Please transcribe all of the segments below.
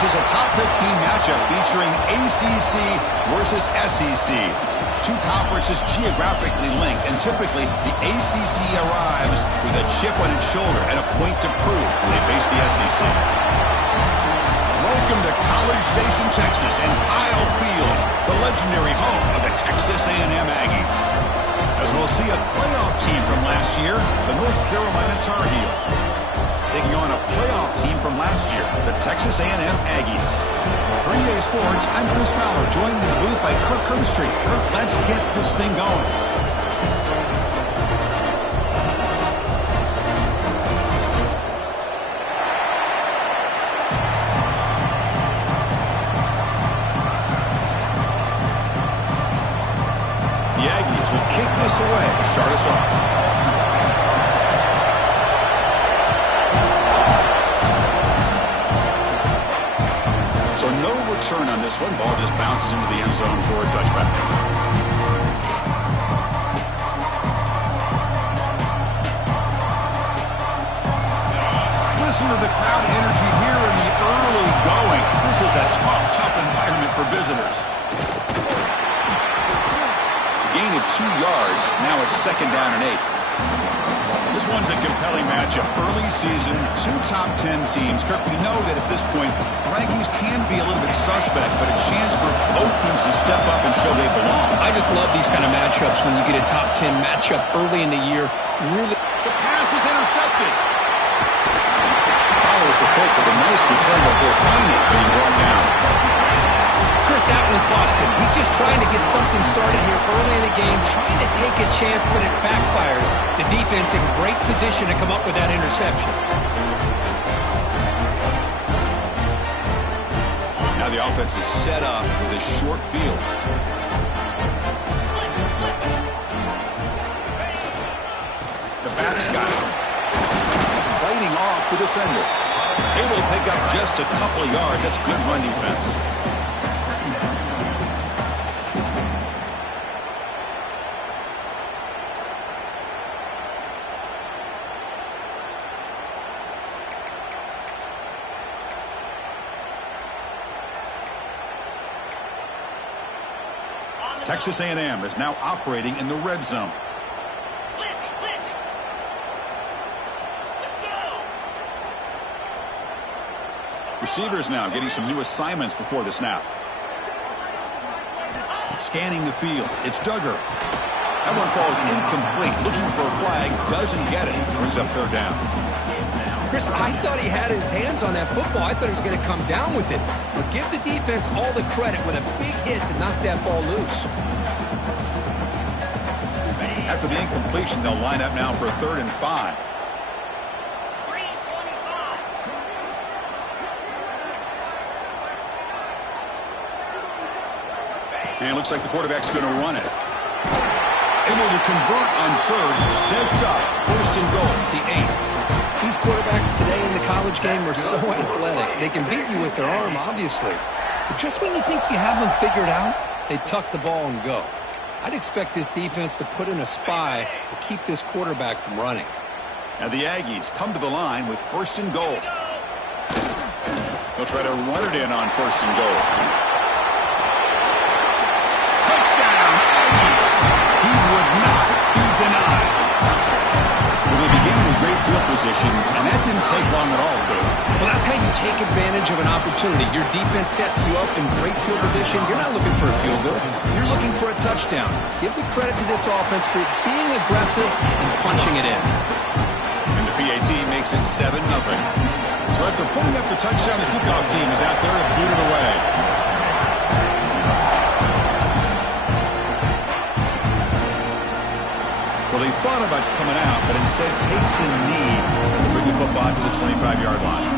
This is a top 15 matchup featuring ACC versus SEC. Two conferences geographically linked, and typically the ACC arrives with a chip on its shoulder and a point to prove when they face the SEC. Welcome to College Station, Texas, and Kyle Field, the legendary home of the Texas A&M Aggies. As we'll see a playoff team from last year, the North Carolina Tar Heels, taking on a playoff team from last year, the Texas A&M Aggies. For EA Sports, I'm Chris Fowler, joined in the booth by Kirk Herbstreit. Kirk, let's get this thing going. The Aggies will kick this away to start us off. So no return on this one. Ball just bounces into the end zone for a touchback. Listen to the crowd energy here in the early going. This is a tough environment for visitors. Gain of 2 yards. Now it's 2nd down and 8. This one's a compelling matchup. Early season, 2 top 10 teams. Kirk, we know that at this point, rankings can be a little bit suspect, but a chance for both teams to step up and show they belong. I just love these kind of matchups when you get a top 10 matchup early in the year. Really, the pass is intercepted. Follows the pick with a nice return before finally being brought down. Chris, that one cost him. He's just trying to get something started here early in the game, trying to take a chance, but it backfires. The defense in great position to come up with that interception. Now the offense is set up with a short field. The back's got it. Fighting off the defender. Able to pick up just a couple of yards. That's good run defense. Texas A&M is now operating in the red zone. Receivers now getting some new assignments before the snap. Scanning the field. It's Duggar. That one falls incomplete. Looking for a flag. Doesn't get it. Brings up 3rd down. Chris, I thought he had his hands on that football. I thought he was going to come down with it. But give the defense all the credit with a big hit to knock that ball loose. After the incompletion, they'll line up now for a 3rd and 5. And it looks like the quarterback's going to run it. Able to convert on 3rd. Sets up. 1st and goal. The 8. These quarterbacks today in the college game are so athletic. They can beat you with their arm, obviously. But just when you think you have them figured out, they tuck the ball and go. I'd expect this defense to put in a spy to keep this quarterback from running. And the Aggies come to the line with 1st and goal. They'll try to run it in on 1st and goal. Touchdown, Aggies! He would not be denied. Well, they began with great field position, and that didn't take long at all, Coach. Well, that's how you take advantage of an opportunity. Your defense sets you up in great field position. You're not looking for a field goal. You're looking for a touchdown. Give the credit to this offense for being aggressive and punching it in. And the PAT makes it 7-0. So after putting up the touchdown, the kickoff team is out there to boot it away. Well, he thought about coming out, but instead takes a knee to bring the football to the 25-yard line.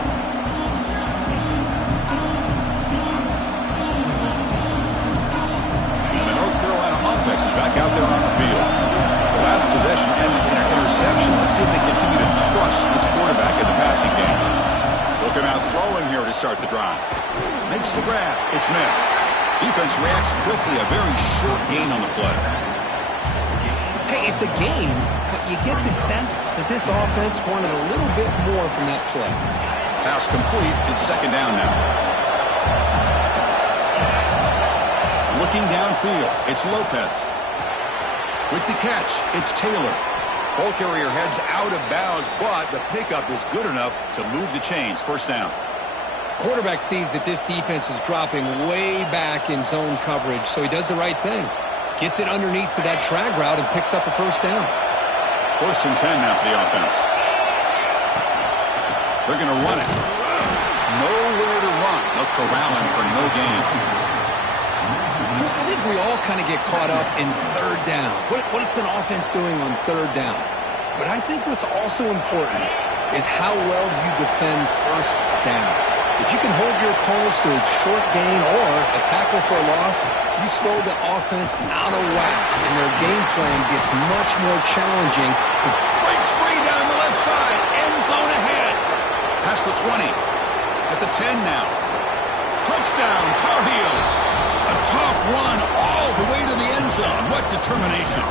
And the North Carolina offense is back out there on the field. The last possession ended in an interception. Let's see if they continue to trust this quarterback in the passing game. Look him out throwing here to start the drive. Makes the grab. It's Smith. Defense reacts quickly. A very short gain on the play. Hey, it's a game, but you get the sense that this offense wanted a little bit more from that play. Pass complete. It's 2nd down now. Looking downfield, it's Lopez. With the catch, it's Taylor. Ball carrier heads out of bounds, but the pickup is good enough to move the chains. First down. Quarterback sees that this defense is dropping way back in zone coverage, so he does the right thing. Gets it underneath to that drag route and picks up a first down. 1st and 10 now for the offense. They're going to run it. Nowhere to run. They'll corral him for no gain. Chris, I think we all kind of get caught up in third down. What's an offense doing on third down? But I think what's also important is how well you defend first down. If you can hold your opponents to a short gain or a tackle for a loss, you throw the offense out of whack, and their game plan gets much more challenging. Breaks free down the left side. End zone ahead. Past the 20. At the 10 now. Touchdown, Tar Heels. A tough run all the way to the end zone. What determination.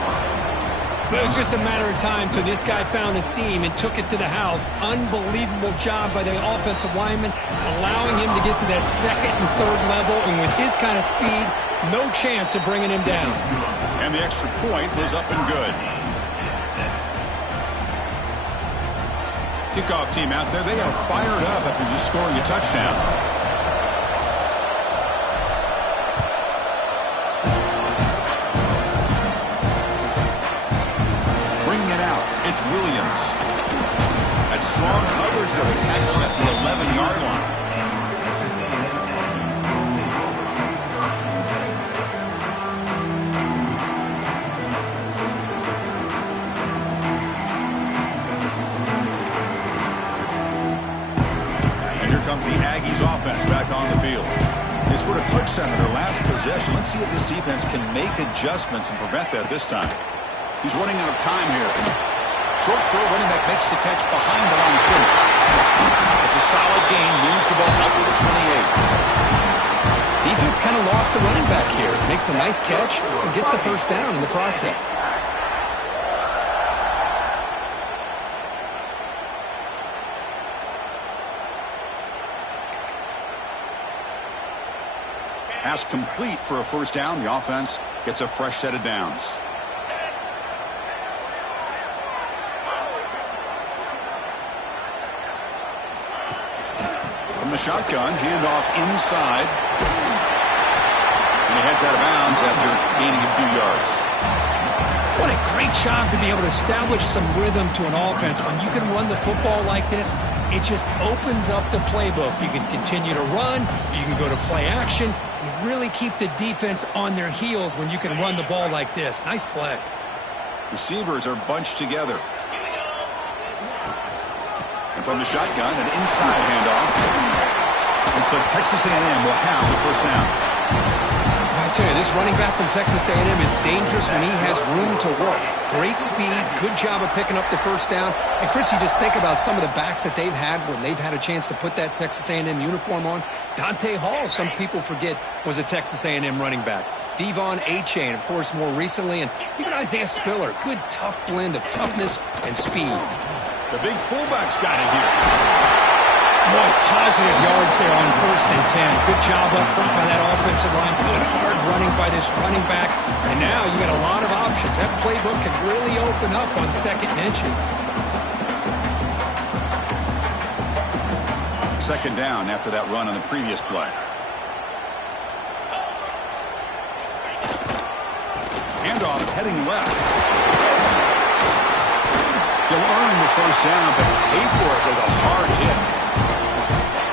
It was just a matter of time till this guy found a seam and took it to the house. Unbelievable job by the offensive lineman, allowing him to get to that second and third level. And with his kind of speed, no chance of bringing him down. And the extra point was up and good. Kickoff team out there, they are fired up after just scoring a touchdown. It's Williams. At strong coverage, they'll be tackled at the 11-yard line. And here comes the Aggies offense back on the field. They scored a touchdown in their last possession. Let's see if this defense can make adjustments and prevent that this time. He's running out of time here. Short throw, running back makes the catch behind the line of scrimmage. It's a solid gain, moves the ball up to the 28. Defense kind of lost a running back here. Makes a nice catch and gets the first down in the process. Pass complete for a first down. The offense gets a fresh set of downs. The shotgun, handoff inside. And he heads out of bounds after gaining a few yards. What a great job to be able to establish some rhythm to an offense. When you can run the football like this, it just opens up the playbook. You can continue to run. You can go to play action. You really keep the defense on their heels when you can run the ball like this. Nice play. Receivers are bunched together. And from the shotgun, an inside handoff. Looks like Texas A&M will have the first down. I tell you, this running back from Texas A&M is dangerous when he has room to work. Great speed, good job of picking up the first down. And, Chris, you just think about some of the backs that they've had when they've had a chance to put that Texas A&M uniform on. Dante Hall, some people forget, was a Texas A&M running back. Devon Achane, of course, more recently. And even Isaiah Spiller, good, tough blend of toughness and speed. The big fullback's got it here. Boy, positive yards there on 1st and 10. Good job up front by that offensive line. Good hard running by this running back. And now you got a lot of options. That playbook can really open up on second and inches. Second down after that run on the previous play. Handoff heading left. He'll earn the first down, but pay for it with a hard hit.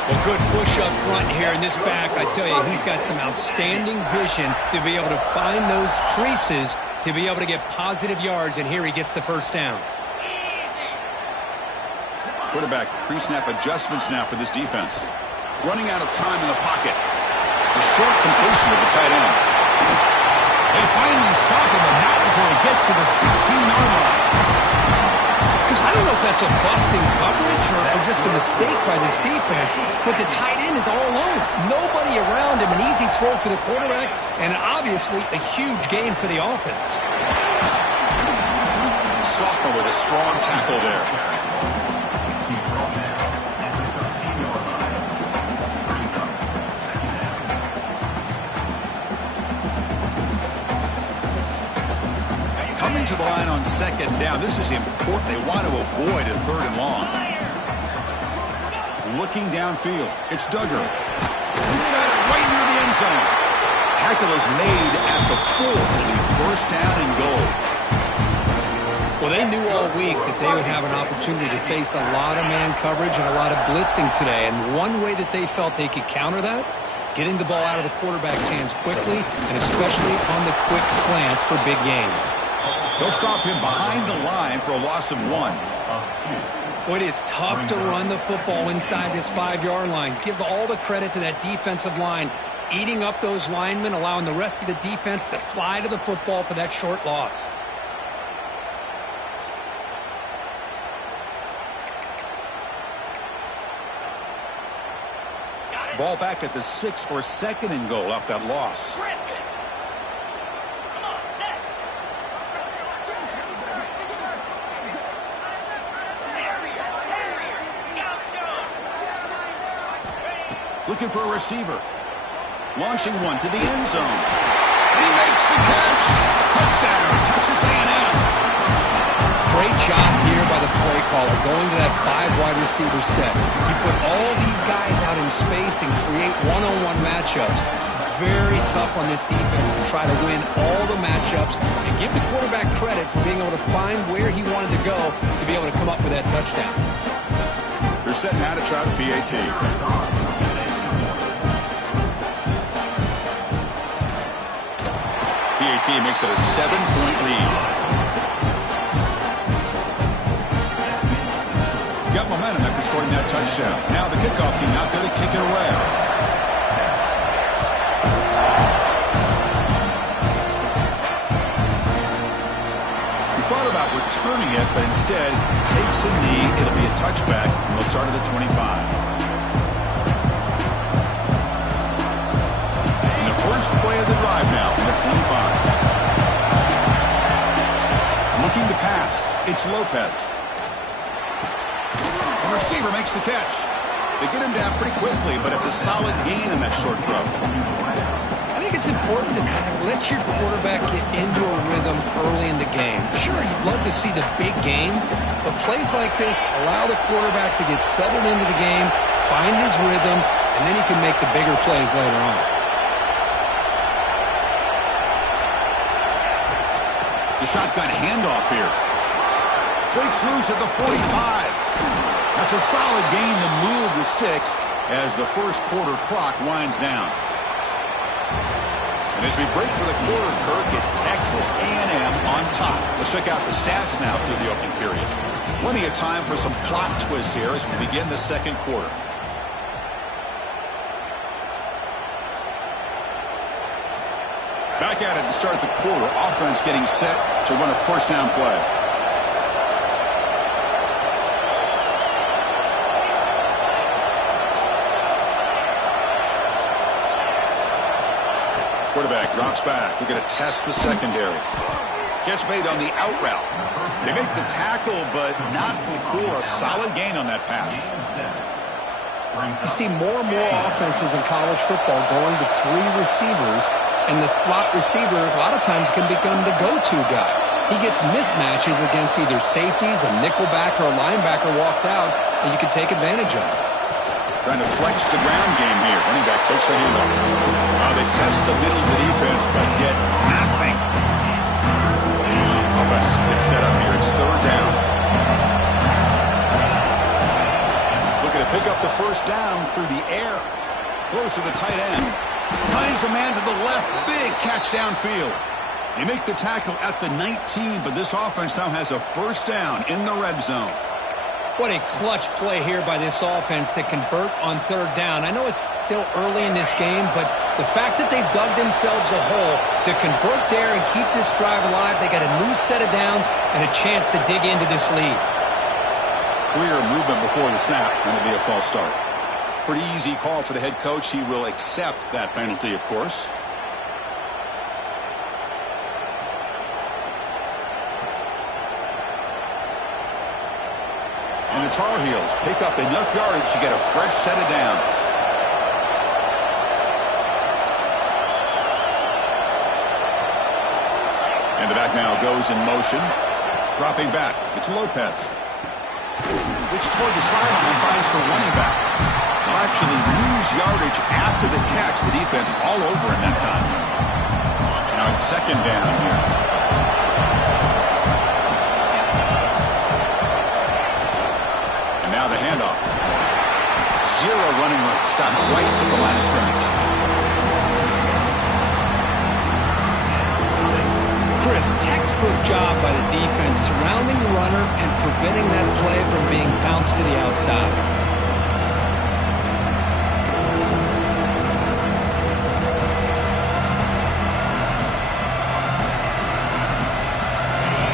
A good push up front here in this back. I tell you, he's got some outstanding vision to be able to find those creases to be able to get positive yards, and here he gets the first down. Quarterback pre-snap adjustments now for this defense. Running out of time in the pocket. A short completion of the tight end. They finally stop him, and not before he gets to the 16-yard line. Because I don't know if that's a busting coverage or just a mistake by this defense, but the tight end is all alone. Nobody around him, an easy throw for the quarterback, and obviously a huge gain for the offense. Sophomore with a strong tackle there. Coming to the line on second down. This is important. They want to avoid a third and long. Looking downfield. It's Duggar. He's got it right near the end zone. Tackle is made at the 4. It'll be first down and goal. Well, they knew all week that they would have an opportunity to face a lot of man coverage and a lot of blitzing today. And one way that they felt they could counter that, getting the ball out of the quarterback's hands quickly, and especially on the quick slants for big gains. They'll stop him behind the line for a loss of 1. Well, it is tough to run the football inside this 5-yard line. Give all the credit to that defensive line, eating up those linemen, allowing the rest of the defense to fly to the football for that short loss. Ball back at the 6 for second and goal off that loss. Looking for a receiver. Launching one to the end zone. And he makes the catch. Touchdown, Texas A&M. Great job here by the play caller, going to that 5-wide receiver set. You put all these guys out in space and create one-on-one matchups. It's very tough on this defense to try to win all the matchups and give the quarterback credit for being able to find where he wanted to go to be able to come up with that touchdown. They're setting out to try the PAT. PAT makes it a 7-point lead. Got momentum after scoring that touchdown. Now the kickoff team out there to kick it away. He thought about returning it, but instead takes a knee. It'll be a touchback, and we'll start at the 25. And the first play of the drive now from the 25. Looking to pass. It's Lopez. The receiver makes the catch. They get him down pretty quickly, but it's a solid gain in that short throw. I think it's important to kind of let your quarterback get into a rhythm early in the game. Sure, you'd love to see the big gains, but plays like this allow the quarterback to get settled into the game, find his rhythm, and then he can make the bigger plays later on. The shotgun handoff here. Breaks loose at the 45. That's a solid gain to move the sticks as the first quarter clock winds down. And as we break for the quarter, Kirk, it's Texas A&M on top. Let's check out the stats now through the opening period. Plenty of time for some plot twists here as we begin the second quarter. Back at it to start the quarter. Offense getting set to run a first down play. Quarterback drops back. We're going to test the secondary. Catch made on the out route. They make the tackle, but not before a solid gain on that pass. You see more and more offenses in college football going to 3 receivers, and the slot receiver a lot of times can become the go-to guy. He gets mismatches against either safeties, a nickelback, or a linebacker walked out, and you can take advantage of it. Trying to flex the ground game here. Running back takes a handoff. They test the middle of the defense, but get nothing. Offense gets set up here. It's third down. Looking to pick up the first down through the air. Close to the tight end. Finds a man to the left. Big catch downfield. They make the tackle at the 19, but this offense now has a first down in the red zone. What a clutch play here by this offense to convert on third down. I know it's still early in this game, but the fact that they've dug themselves a hole to convert there and keep this drive alive, they got a new set of downs and a chance to dig into this lead. Clear movement before the snap, and it'll be a false start. Pretty easy call for the head coach. He will accept that penalty, of course. And the Tar Heels pick up enough yardage to get a fresh set of downs. And And the back now goes in motion. Dropping back. It's Lopez. Looks toward the sideline, finds the running back. They'll actually lose yardage after the catch. The defense all over him that time. Now it's second down here. And now the handoff. Zero running room. Stop right at the line of scrimmage. Chris, textbook job by the defense surrounding the runner and preventing that play from being bounced to the outside.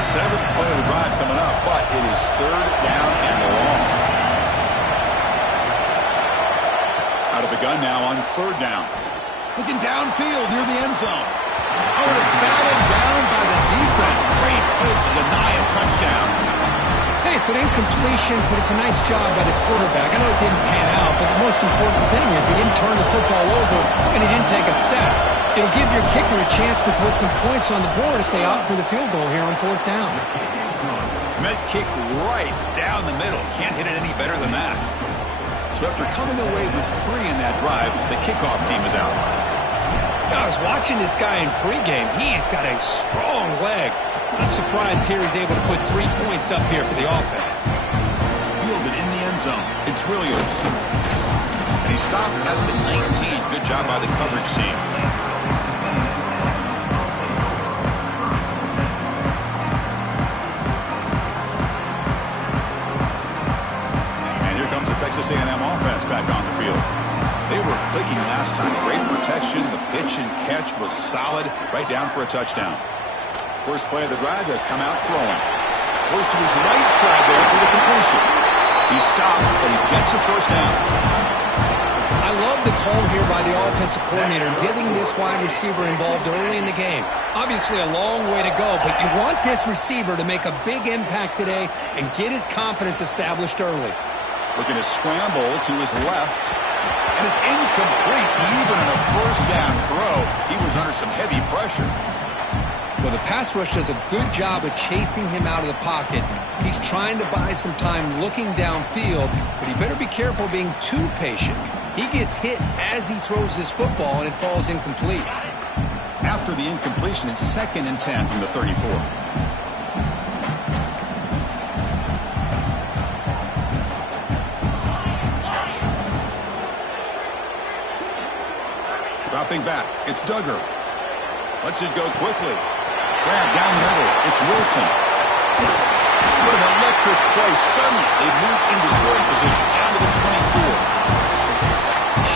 Seventh play of the drive coming up, but it is third down and long. Out of the gun now on third down. Looking downfield near the end zone. Oh, and it's batted down by the defense. Great play to deny a touchdown. Hey, it's an incompletion, but it's a nice job by the quarterback. I know it didn't pan out, but the most important thing is he didn't turn the football over and he didn't take a sack. It'll give your kicker a chance to put some points on the board if they opt for the field goal here on fourth down. Met kick right down the middle. Can't hit it any better than that. So after coming away with 3 in that drive, the kickoff team is out. I was watching this guy in pregame. He's got a strong leg. I'm surprised here he's able to put 3 points up here for the offense. Fielded in the end zone. It's Williams. And he stopped at the 19. Good job by the coverage team. And here comes the Texas A&M offense back on the field. They were clicking last time. Great protection. The pitch and catch was solid. Right down for a touchdown. First play of the drive, they'll come out throwing. Goes to his right side there for the completion. He stopped, but he gets a first down. I love the call here by the offensive coordinator, getting this wide receiver involved early in the game. Obviously a long way to go, but you want this receiver to make a big impact today and get his confidence established early. Looking to scramble to his left. And it's incomplete. Even in a first down throw, he was under some heavy pressure. Well, the pass rush does a good job of chasing him out of the pocket. He's trying to buy some time looking downfield, but he better be careful being too patient. He gets hit as he throws this football, and it falls incomplete. After the incompletion, it's 2nd and 10 from the 34. Dropping back, it's Duggar. Lets it go quickly. Grab down the middle, it's Wilson. What an electric play. Suddenly, they move into scoring position, down to the 24.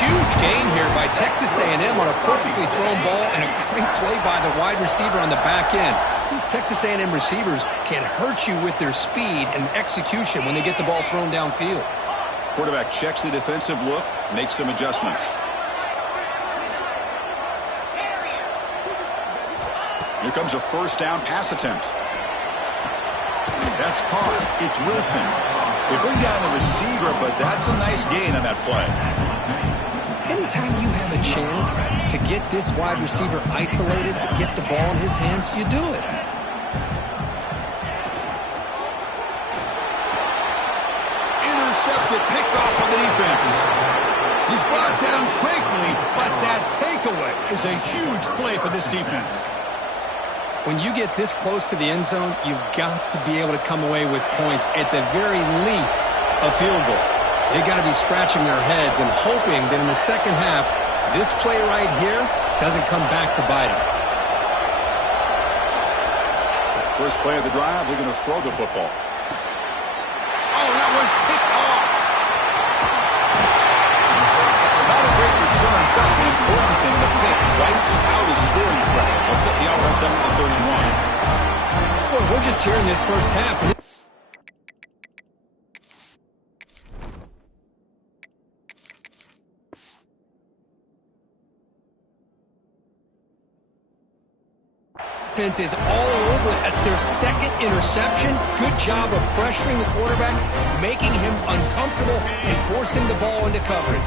Huge gain here by Texas A&M on a perfectly thrown ball and a great play by the wide receiver on the back end. These Texas A&M receivers can hurt you with their speed and execution when they get the ball thrown downfield. Quarterback checks the defensive look, makes some adjustments. Here comes a first down pass attempt. That's caught. It's Wilson. They bring down the receiver, but that's a nice gain on that play. Anytime you have a chance to get this wide receiver isolated, to get the ball in his hands, you do it. Intercepted, picked off on the defense. He's brought down quickly, but that takeaway is a huge play for this defense. When you get this close to the end zone, you've got to be able to come away with points, at the very least, a field goal. They got to be scratching their heads and hoping that in the second half, this play right here doesn't come back to bite them. First play of the drive, they're going to throw the football. Oh, that one's picked off. Not a great return, but the important thing, the pick wipes out a scoring threat. They'll set the offense up at 31. Well, we're just here in this first half. Offense is all over it. That's their second interception. Good job of pressuring the quarterback, making him uncomfortable, and forcing the ball into coverage.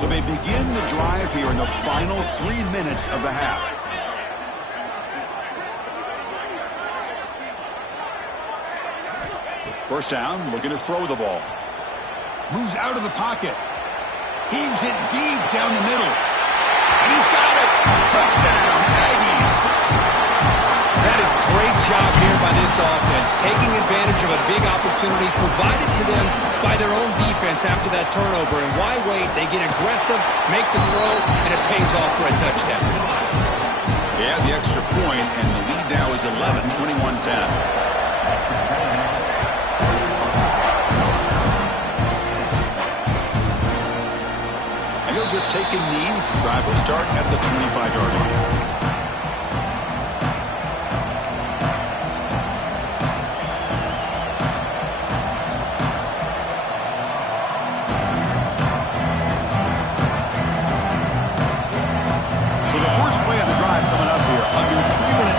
So they begin the drive here in the final 3 minutes of the half. First down, looking to throw the ball. Moves out of the pocket. Heaves it deep down the middle. And he's got it. Touchdown, Aggies. That is great job here by this offense, taking advantage of a big opportunity provided to them by their own defense after that turnover. And why wait? They get aggressive, make the throw, and it pays off for a touchdown. They add the extra point, and the lead now is 11, 21-10. And he'll just take a knee. Drive will start at the 25-yard line.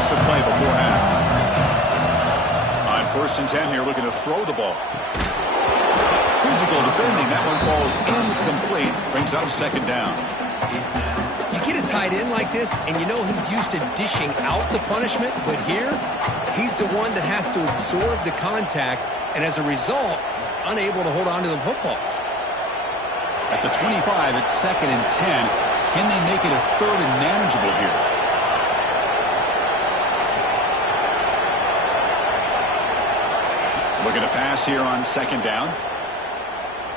To play before half. On 1st and 10 here, looking to throw the ball. Physical defending. That one falls incomplete. Brings up 2nd down. You get a tight end like this, and you know he's used to dishing out the punishment, but here, he's the one that has to absorb the contact, and as a result, he's unable to hold on to the football. At the 25, it's 2nd and 10. Can they make it a 3rd and manageable here? Looking to pass here on 2nd down.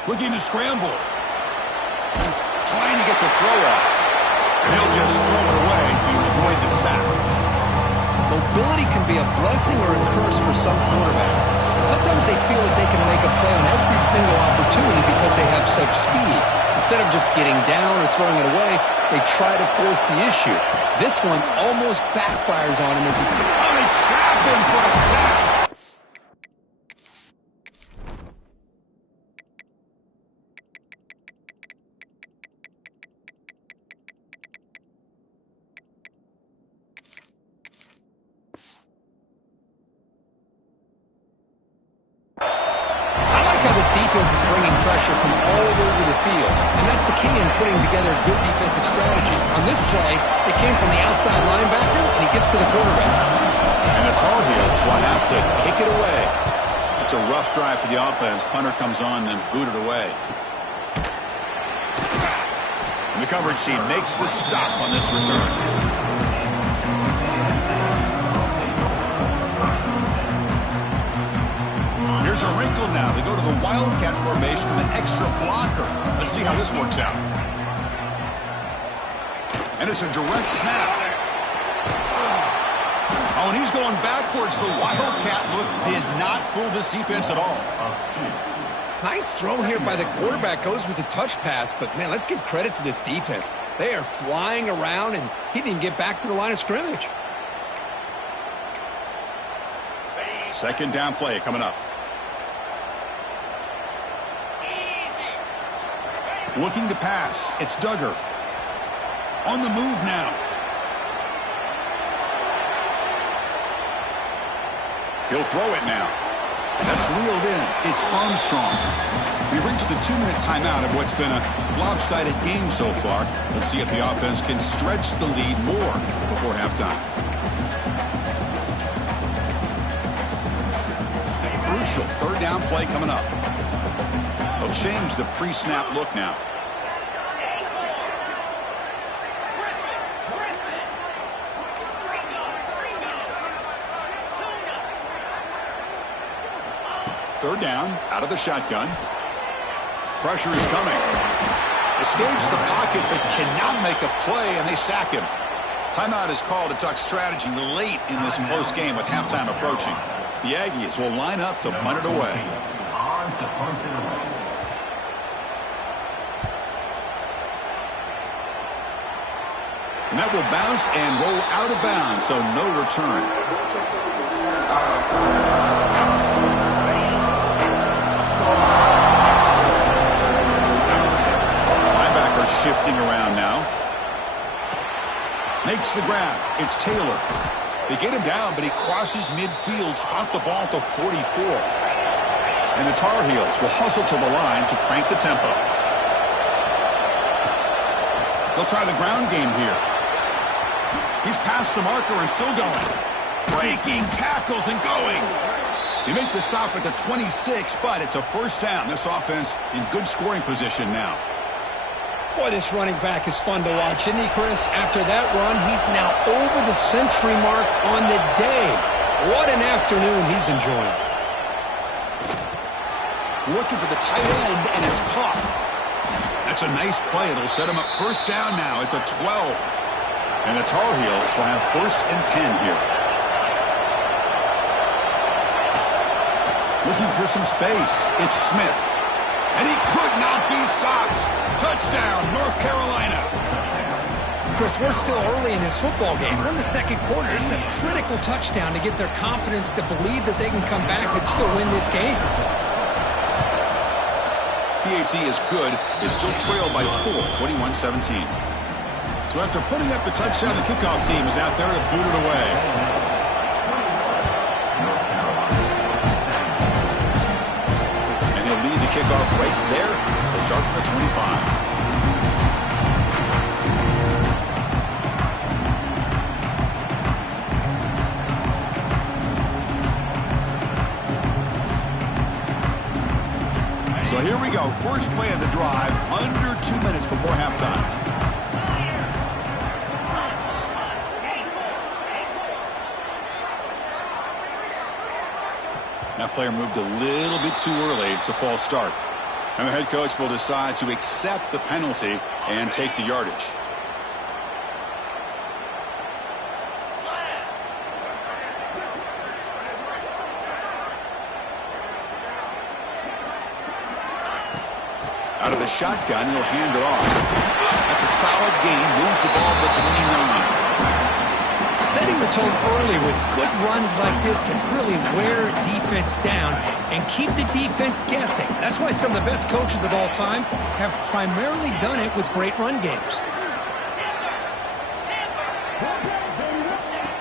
Looking to scramble. Trying to get the throw off. And he'll just throw it away to avoid the sack. Mobility can be a blessing or a curse for some quarterbacks. Sometimes they feel that they can make a play on every single opportunity because they have such speed. Instead of just getting down or throwing it away, they try to force the issue. This one almost backfires on him as he... Oh, they trap him for a sack. This defense is bringing pressure from all over the field, and that's the key in putting together a good defensive strategy. On this play, it came from the outside linebacker, and he gets to the quarterback. And the Tar Heels will have to kick it away. It's a rough drive for the offense. Punter comes on and booted away. And the coverage team makes the stop on this return. Here's a wrinkle now. They go to the Wildcat formation with an extra blocker. Let's see how this works out. And it's a direct snap. Oh, and he's going backwards. The Wildcat look did not fool this defense at all. Nice throw here by the quarterback. Goes with the touch pass, but, man, let's give credit to this defense. They are flying around, and he didn't get back to the line of scrimmage. 2nd down play coming up. Looking to pass. It's Duggar. On the move now. He'll throw it now. That's reeled in. It's Armstrong. We reached the 2-minute timeout of what's been a lopsided game so far. Let's see if the offense can stretch the lead more before halftime. Crucial 3rd down play coming up. They'll change the pre-snap look now. Third down, out of the shotgun. Pressure is coming. Escapes the pocket, but cannot make a play, and they sack him. Timeout is called to talk strategy late in this close game with halftime approaching. The Aggies will line up to punt it away. And that will bounce and roll out of bounds, so no return. Linebacker shifting around now. Makes the grab. It's Taylor. They get him down, but he crosses midfield, spot the ball to 44. And the Tar Heels will hustle to the line to crank the tempo. They'll try the ground game here. He's past the marker and still going. Breaking tackles and going. They make the stop at the 26, but it's a first down. This offense in good scoring position now. Boy, this running back is fun to watch, isn't he, Chris? After that run, he's now over the century mark on the day. What an afternoon he's enjoying. Looking for the tight end, and it's caught. That's a nice play. It'll set him up first down now at the 12. And the Tar Heels will have 1st and 10 here. Looking for some space. It's Smith. And he could not be stopped. Touchdown, North Carolina. Chris, we're still early in this football game. We're in the second quarter. It's a critical touchdown to get their confidence to believe that they can come back and still win this game. PAT is good. They still trail by 4, 21-17. So after putting up the touchdown, the kickoff team is out there to boot it away. And he'll lead the kickoff right there. He'll start from the 25. So here we go. First play of the drive, under 2 minutes before halftime. That player moved a little bit too early. It's a false start. And the head coach will decide to accept the penalty and take the yardage. Out of the shotgun, he'll hand it off. That's a solid gain. Moves the ball to the 29. Setting the tone early with good runs like this can really wear defense down and keep the defense guessing. That's why some of the best coaches of all time have primarily done it with great run games.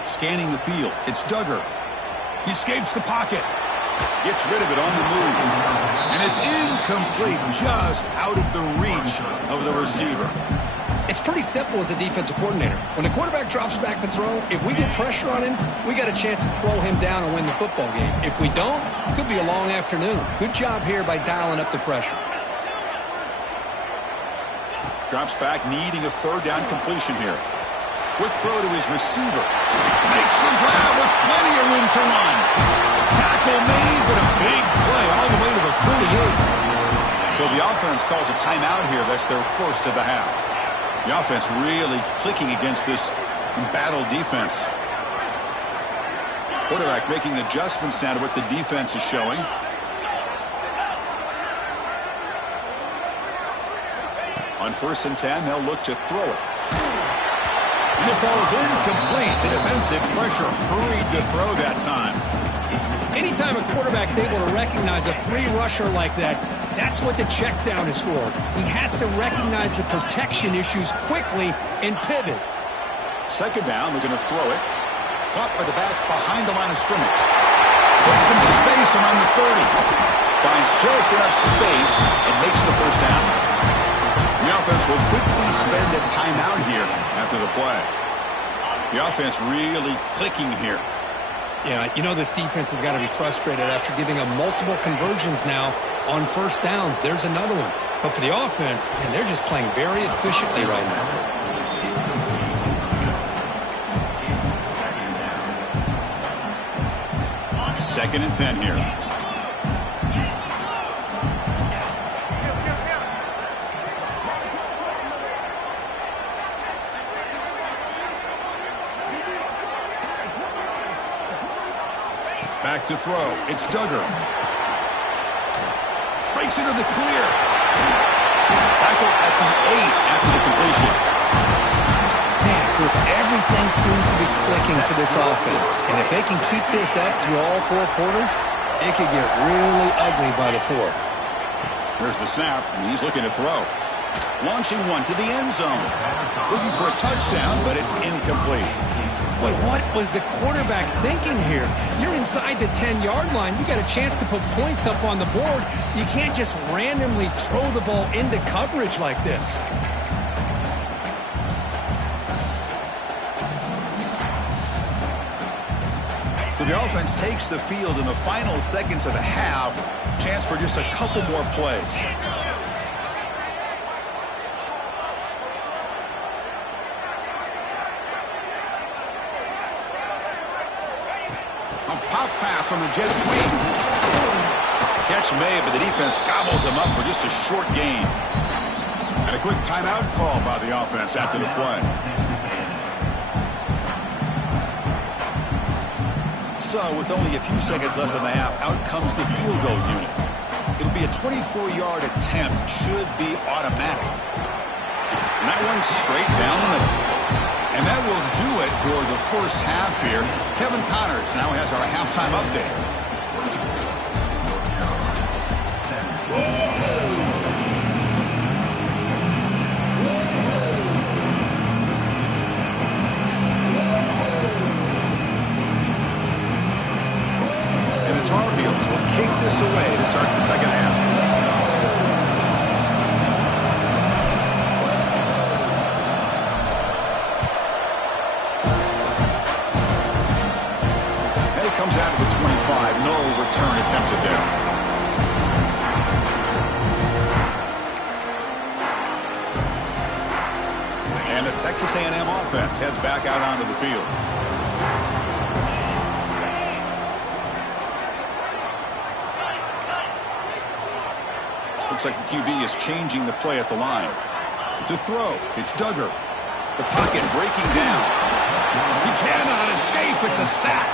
Scanning the field. It's Duggar. He escapes the pocket. Gets rid of it on the move. And it's incomplete, just out of the reach of the receiver. It's pretty simple as a defensive coordinator. When the quarterback drops back to throw, if we get pressure on him, we got a chance to slow him down and win the football game. If we don't, it could be a long afternoon. Good job here by dialing up the pressure. Drops back, needing a third down completion here. Quick throw to his receiver. Makes the grab with plenty of room to run. Tackle made, but a big play all the way to the 48. So the offense calls a timeout here. That's their first of the half. The offense really clicking against this embattled defense. Quarterback making adjustments now to what the defense is showing. On 1st and 10, they'll look to throw it. And it falls incomplete. The defensive pressure hurried to throw that time. Anytime a quarterback's able to recognize a free rusher like that, that's what the check down is for. He has to recognize the protection issues quickly and pivot. Second down, we're going to throw it. Caught by the back behind the line of scrimmage. Puts some space around the 30. Finds just enough space and makes the first down. The offense will quickly spend a timeout here after the play. The offense really clicking here. Yeah, you know this defense has got to be frustrated after giving up multiple conversions now on first downs. There's another one. But for the offense, man, they're just playing very efficiently right now. Second and 10 here. Back to throw. It's Duggar. Breaks into the clear. Tackle at the 8 after the completion. Man, Chris, everything seems to be clicking for this offense. And if they can keep this up through all 4 quarters, it could get really ugly by the 4th. There's the snap, and he's looking to throw. Launching one to the end zone. Looking for a touchdown, but it's incomplete. Boy, what was the quarterback thinking here? You're inside the 10-yard line. You got a chance to put points up on the board. You can't just randomly throw the ball into coverage like this. So the offense takes the field in the final seconds of the half. Chance for just a couple more plays. A pop pass on the jet sweep. Catch made, but the defense gobbles him up for just a short gain. And a quick timeout call by the offense after the play. So, with only a few seconds left in the half, out comes the field goal unit. It'll be a 24-yard attempt. Should be automatic. And that one's straight down the middle. And that will do it for the first half here. Kevin Connors now has our halftime update. Tar Heels will kick this away to start the second half. And he comes out of the 25. No return attempted there. And the Texas A&M offense heads back out onto the field. Looks like the QB is changing the play at the line. To throw, it's Duggar. The pocket breaking down. He cannot escape. It's a sack.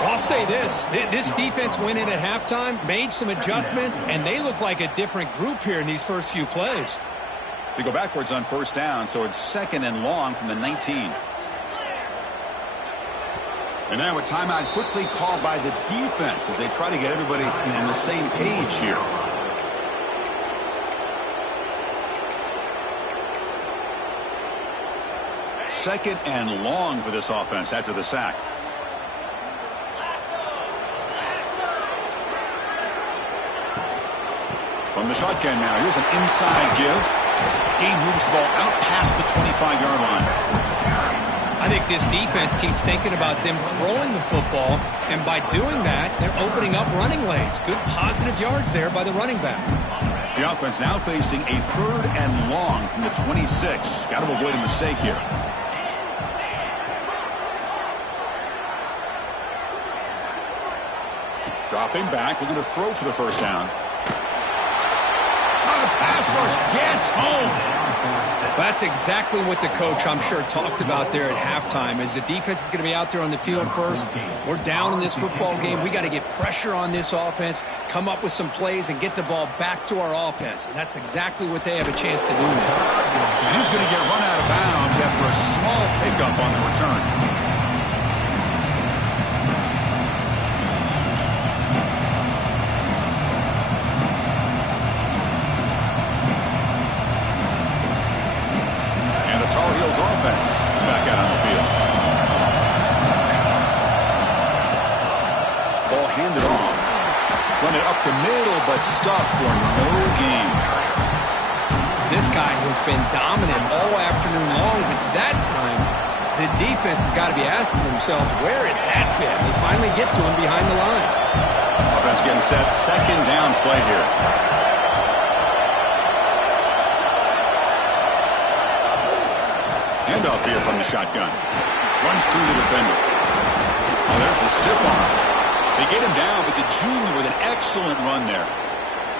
I'll say this defense went in at halftime, made some adjustments, and they look like a different group here in these first few plays. They go backwards on first down, so it's 2nd and long from the 19. And now a timeout quickly called by the defense as they try to get everybody on the same page here. Second and long for this offense after the sack. From the shotgun now, here's an inside give. He moves the ball out past the 25-yard line. I think this defense keeps thinking about them throwing the football, and by doing that, they're opening up running lanes. Good positive yards there by the running back. The offense now facing a 3rd and long from the 26. Got to avoid a mistake here. Dropping back, looking to throw for the first down. Oh, the pass rush gets home. That's exactly what the coach, I'm sure, talked about there at halftime, is the defense is going to be out there on the field first. We're down in this football game. We got to get pressure on this offense, come up with some plays, and get the ball back to our offense. And that's exactly what they have a chance to do now. And he's going to get run out of bounds after a small pickup on the return. Tar Heels offense is back out on the field. Ball handed off. Run it up the middle, but stuffed for no gain. This guy has been dominant all afternoon long, but that time, the defense has got to be asking themselves, where is that been? They finally get to him behind the line. Offense getting set. 2nd down play here. Handoff here from the shotgun. Runs through the defender. Oh, there's the stiff arm. They get him down, but the junior with an excellent run there.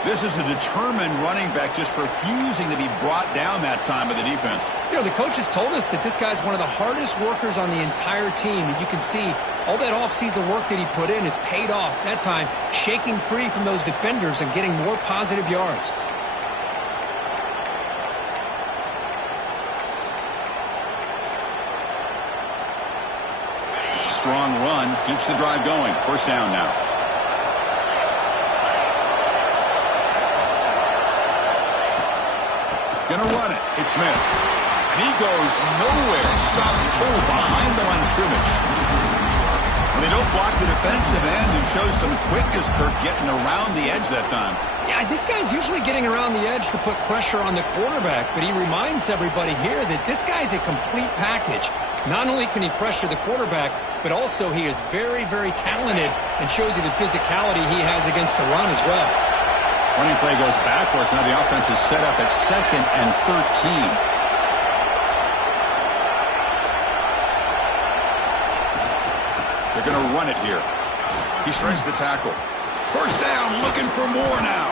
This is a determined running back just refusing to be brought down that time by the defense. You know, the coach has told us that this guy's one of the hardest workers on the entire team. And you can see all that offseason work that he put in has paid off. That time, shaking free from those defenders and getting more positive yards. Strong run keeps the drive going. First down now. Gonna run it. It's Smith. And he goes nowhere. Stopped cold behind the line of scrimmage. When they don't block the defensive end, who shows some quickness, Kirk, getting around the edge that time. Yeah, this guy's usually getting around the edge to put pressure on the quarterback, but he reminds everybody here that this guy's a complete package. Not only can he pressure the quarterback, but also he is very, very talented and shows you the physicality he has against the run as well. Running play goes backwards. Now the offense is set up at 2nd and 13. They're going to run it here. He shreds the tackle. First down, looking for more now.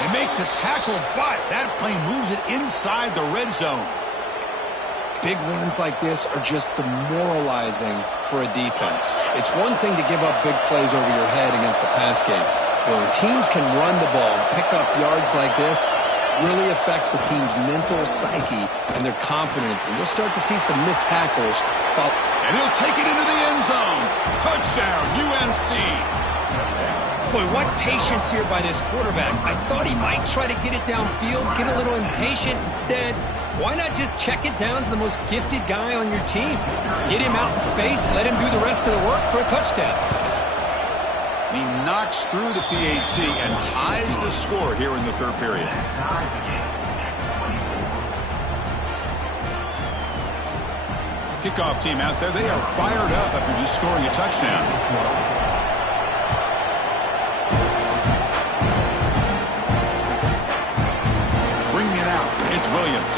They make the tackle, but that play moves it inside the red zone. Big runs like this are just demoralizing for a defense. It's one thing to give up big plays over your head against the pass game. When teams can run the ball and pick up yards like this, really affects the team's mental psyche and their confidence. And you'll start to see some missed tackles. And he'll take it into the end zone. Touchdown, UNC. Boy, what patience here by this quarterback. I thought he might try to get it downfield, get a little impatient. Instead, why not just check it down to the most gifted guy on your team? Get him out in space, let him do the rest of the work for a touchdown. He knocks through the PAT and ties the score here in the third period. Kickoff team out there, they are fired up after just scoring a touchdown. Bringing it out, it's Williams.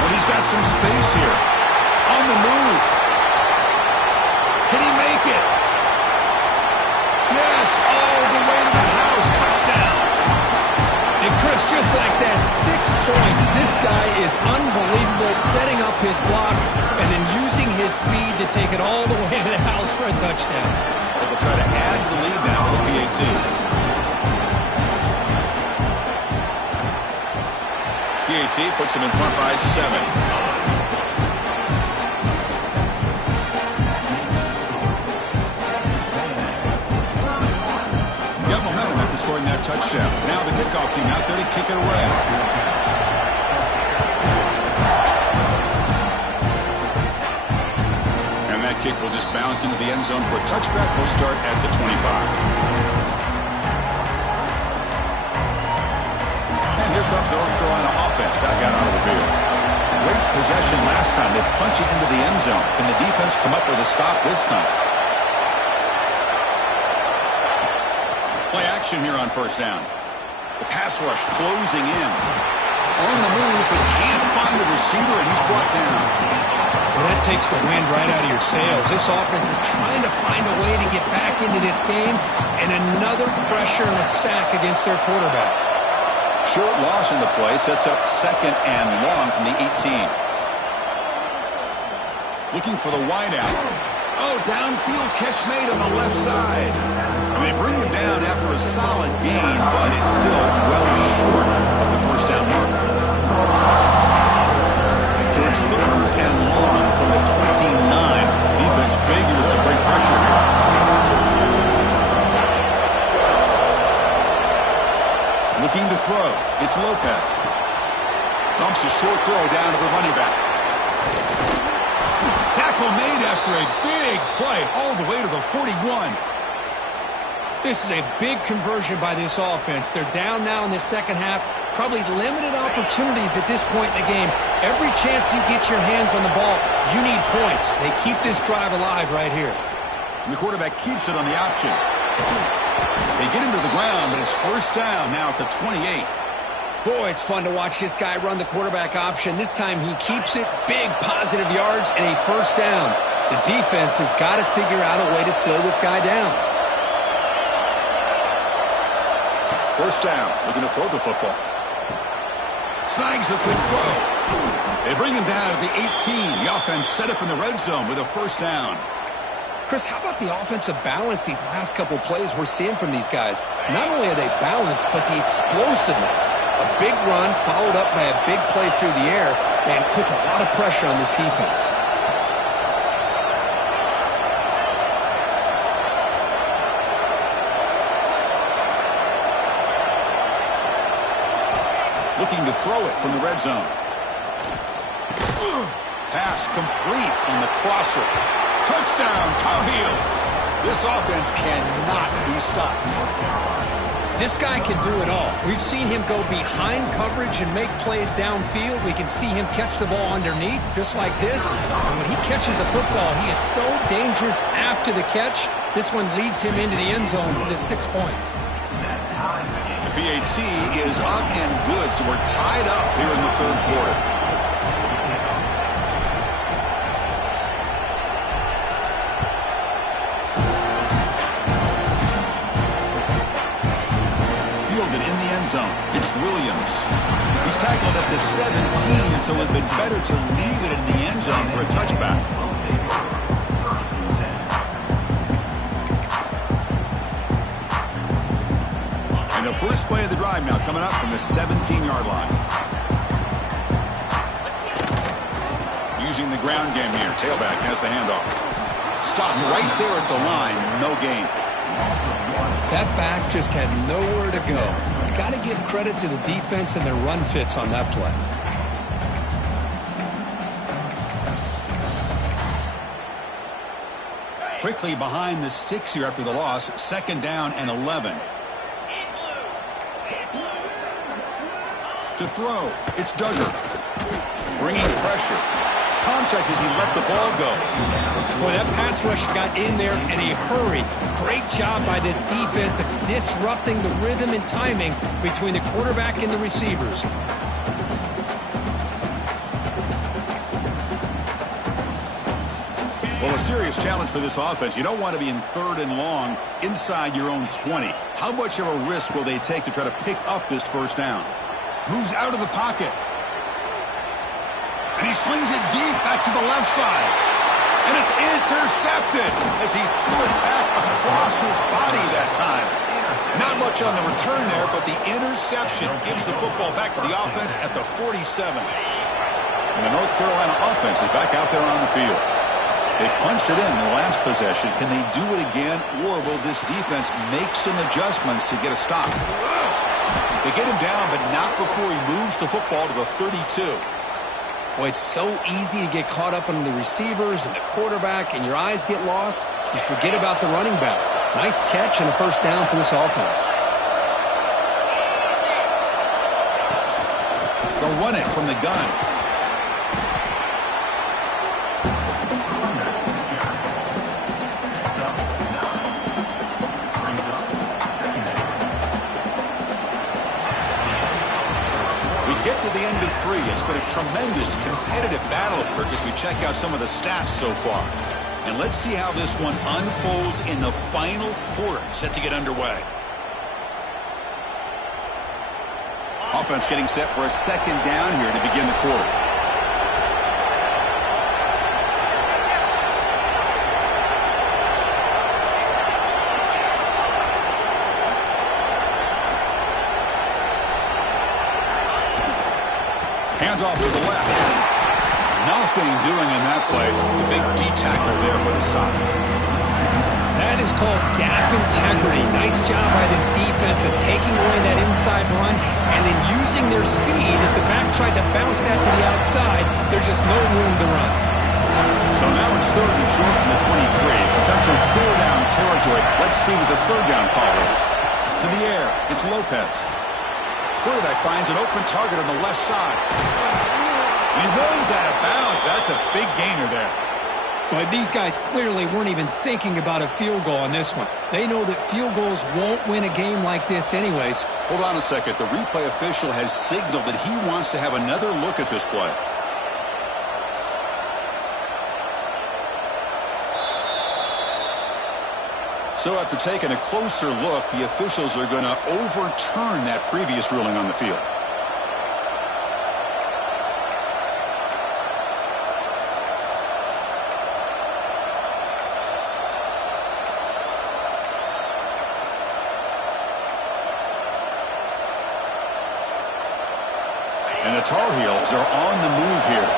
Well, he's got some space here. On the move. Can he make it? Yes, all the way to the house. Touchdown. And Chris, just like that, 6 points. This guy is unbelievable, setting up his blocks and then using his speed to take it all the way to the house for a touchdown. They'll try to add to the lead now with the PAT. PAT puts him in front by 7. Scoring that touchdown. Now the kickoff team out there to kick it away. And that kick will just bounce into the end zone for a touchback. We'll start at the 25. And here comes the North Carolina offense back out onto the field. Great possession last time. They punch it into the end zone. Can the defense come up with a stop this time? Play action here on first down. The pass rush closing in. On the move, but can't find the receiver, and he's brought down. Well, that takes the wind right out of your sails. This offense is trying to find a way to get back into this game, and another pressure and a sack against their quarterback. Short loss in the play sets up 2nd and long from the 18. Looking for the wideout. Oh, downfield catch made on the left side. And they bring him down after a solid gain, but it's still well short of the first down mark. So it's 3rd and long from the 29. Defense figures some great pressure here. Looking to throw. It's Lopez. Dumps a short throw down to the running back. Tackle made after a big play all the way to the 41. This is a big conversion by this offense. They're down now in the second half. Probably limited opportunities at this point in the game. Every chance you get your hands on the ball, you need points. They keep this drive alive right here. And the quarterback keeps it on the option. They get him to the ground, but it's first down now at the 28. Boy, it's fun to watch this guy run the quarterback option. This time he keeps it, big positive yards, and a first down. The defense has got to figure out a way to slow this guy down. First down, looking to throw the football. Snags a good throw. They bring him down at the 18. The offense set up in the red zone with a first down. Chris, how about the offensive balance these last couple plays we're seeing from these guys? Not only are they balanced, but the explosiveness. A big run followed up by a big play through the air, and puts a lot of pressure on this defense. Looking to throw it from the red zone. Pass complete on the crosser. Touchdown, Tar Heels. This offense cannot be stopped. This guy can do it all. We've seen him go behind coverage and make plays downfield. We can see him catch the ball underneath, just like this. And when he catches a football, he is so dangerous after the catch. This one leads him into the end zone for the 6 points. The PAT is up and good, so we're tied up here in the third quarter. Zone. It's Williams. He's tackled at the 17, so it would have been better to leave it in the end zone for a touchback. And the first play of the drive now coming up from the 17-yard line. Using the ground game here. Tailback has the handoff. Stop right there at the line. No gain. That back just had nowhere to go. Got to give credit to the defense and their run fits on that play. Quickly behind the sticks here after the loss. 2nd down and 11. To throw, it's Duggar. Bringing pressure. Contact as he let the ball go. Boy, that pass rush got in there in a hurry. Great job by this defense of disrupting the rhythm and timing between the quarterback and the receivers. Well, a serious challenge for this offense. You don't want to be in 3rd and long inside your own 20. How much of a risk will they take to try to pick up this first down? Moves out of the pocket. And he slings it deep back to the left side. And it's intercepted as he threw it back across his body that time. Not much on the return there, but the interception gives the football back to the offense at the 47. And the North Carolina offense is back out there on the field. They punched it in the last possession. Can they do it again, or will this defense make some adjustments to get a stop? They get him down, but not before he moves the football to the 32. Boy, it's so easy to get caught up on the receivers and the quarterback, and your eyes get lost. You forget about the running back. Nice catch and a first down for this offense. They'll run it from the gun. Get to the end of 3. It's been a tremendous competitive battle, Kirk, as we check out some of the stats so far. And let's see how this one unfolds in the final quarter, set to get underway. Offense getting set for a 2nd down here to begin the quarter. Handoff to the left. Nothing doing in that play. The big D-tackle there for the stop. That is called gap integrity. Nice job by this defense of taking away that inside run and then using their speed as the back tried to bounce that to the outside. There's just no room to run. So now it's 3rd and short from the 23. Potential 4-down territory. Let's see what the 3rd down call is. To the air. It's Lopez. Quarterback finds an open target on the left side. He runs out of bounds. That's a big gainer there. But these guys clearly weren't even thinking about a field goal on this one. They know that field goals won't win a game like this anyways. Hold on a second. The replay official has signaled that he wants to have another look at this play. So after taking a closer look, the officials are going to overturn that previous ruling on the field. And the Tar Heels are on the move here.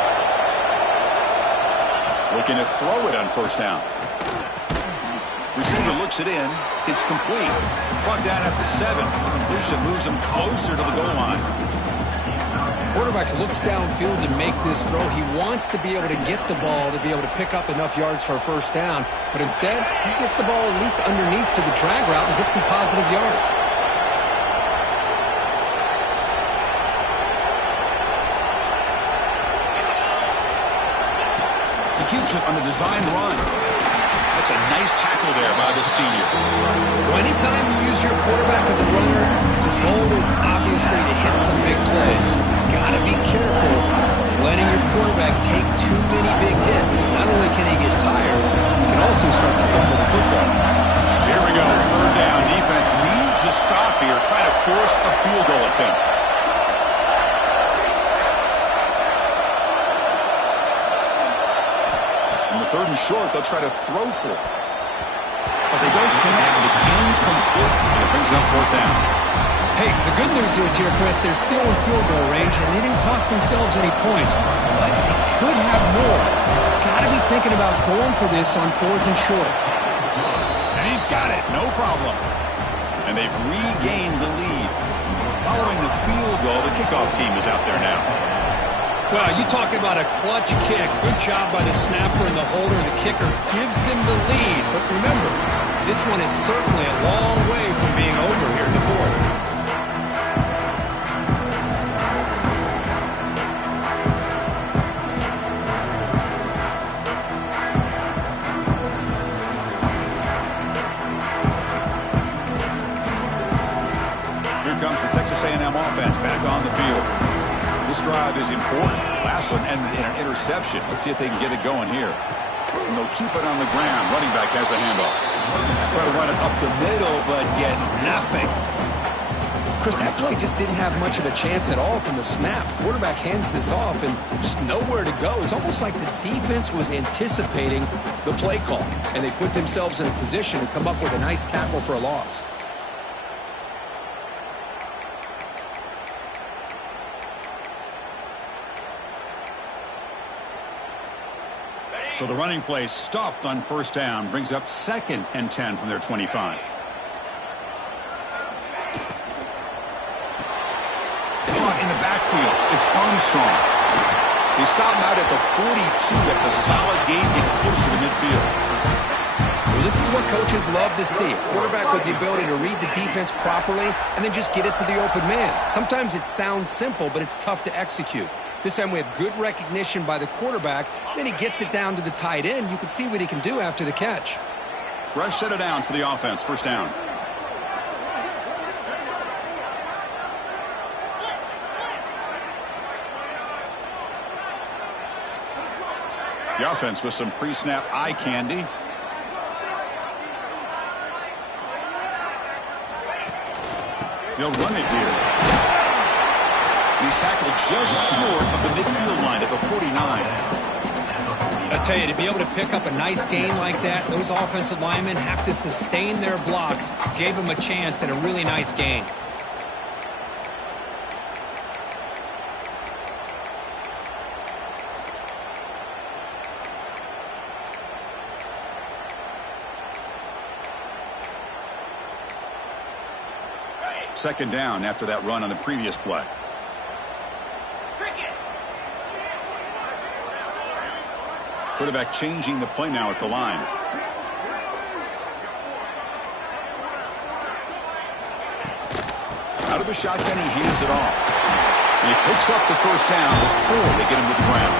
Looking to throw it on 1st down. Receiver looks it in. It's complete. Brought down at the 7. The completion moves him closer to the goal line. Quarterback looks downfield to make this throw. He wants to be able to get the ball to be able to pick up enough yards for a first down, but instead, he gets the ball at least underneath to the drag route and gets some positive yards. He keeps it on the design run. That's a nice tackle there by the senior. Well, anytime you use your quarterback as a runner, the goal is obviously to hit some big plays. Gotta be careful of letting your quarterback take too many big hits. Not only can he get tired, he can also start to fumble the football. So here we go, third down. Defense needs a stop here, trying to force a field goal attempt. On the third and short, they'll try to throw for it. But they don't connect. It's incomplete, and it brings up fourth down. Hey, the good news is here, Chris, they're still in field goal range, and they didn't cost themselves any points. But they could have more. Got to be thinking about going for this on fourth and short. And he's got it, no problem. And they've regained the lead. Following the field goal, the kickoff team is out there now. Well, you talk about a clutch kick. Good job by the snapper and the holder. The kicker gives them the lead. But remember, this one is certainly a long way from being over here in the fourth. Here comes the Texas A&M offense back on the field. This drive is important. Last one ended in an interception. Let's see if they can get it going here. And they'll keep it on the ground. Running back has the handoff. Try to run it up the middle, but get nothing. Chris, that play just didn't have much of a chance at all from the snap. Quarterback hands this off and just nowhere to go. It's almost like the defense was anticipating the play call, and they put themselves in a position to come up with a nice tackle for a loss. So the running play stopped on first down, brings up 2nd and 10 from their 25. Caught in the backfield, it's Armstrong. They stop him out at the 42. That's a solid gain, getting closer to midfield. Well, this is what coaches love to see. A quarterback with the ability to read the defense properly and then just get it to the open man. Sometimes it sounds simple, but it's tough to execute. This time we have good recognition by the quarterback. Then he gets it down to the tight end. You can see what he can do after the catch. Fresh set of downs for the offense. First down. The offense with some pre-snap eye candy. They'll run it here. He's tackled just short of the midfield line at the 49. I tell you, to be able to pick up a nice gain like that, those offensive linemen have to sustain their blocks. Gave him a chance at a really nice gain. Second down after that run on the previous play. Quarterback changing the play now at the line. Out of the shotgun, he hands it off. And he picks up the first down before they get him to the ground.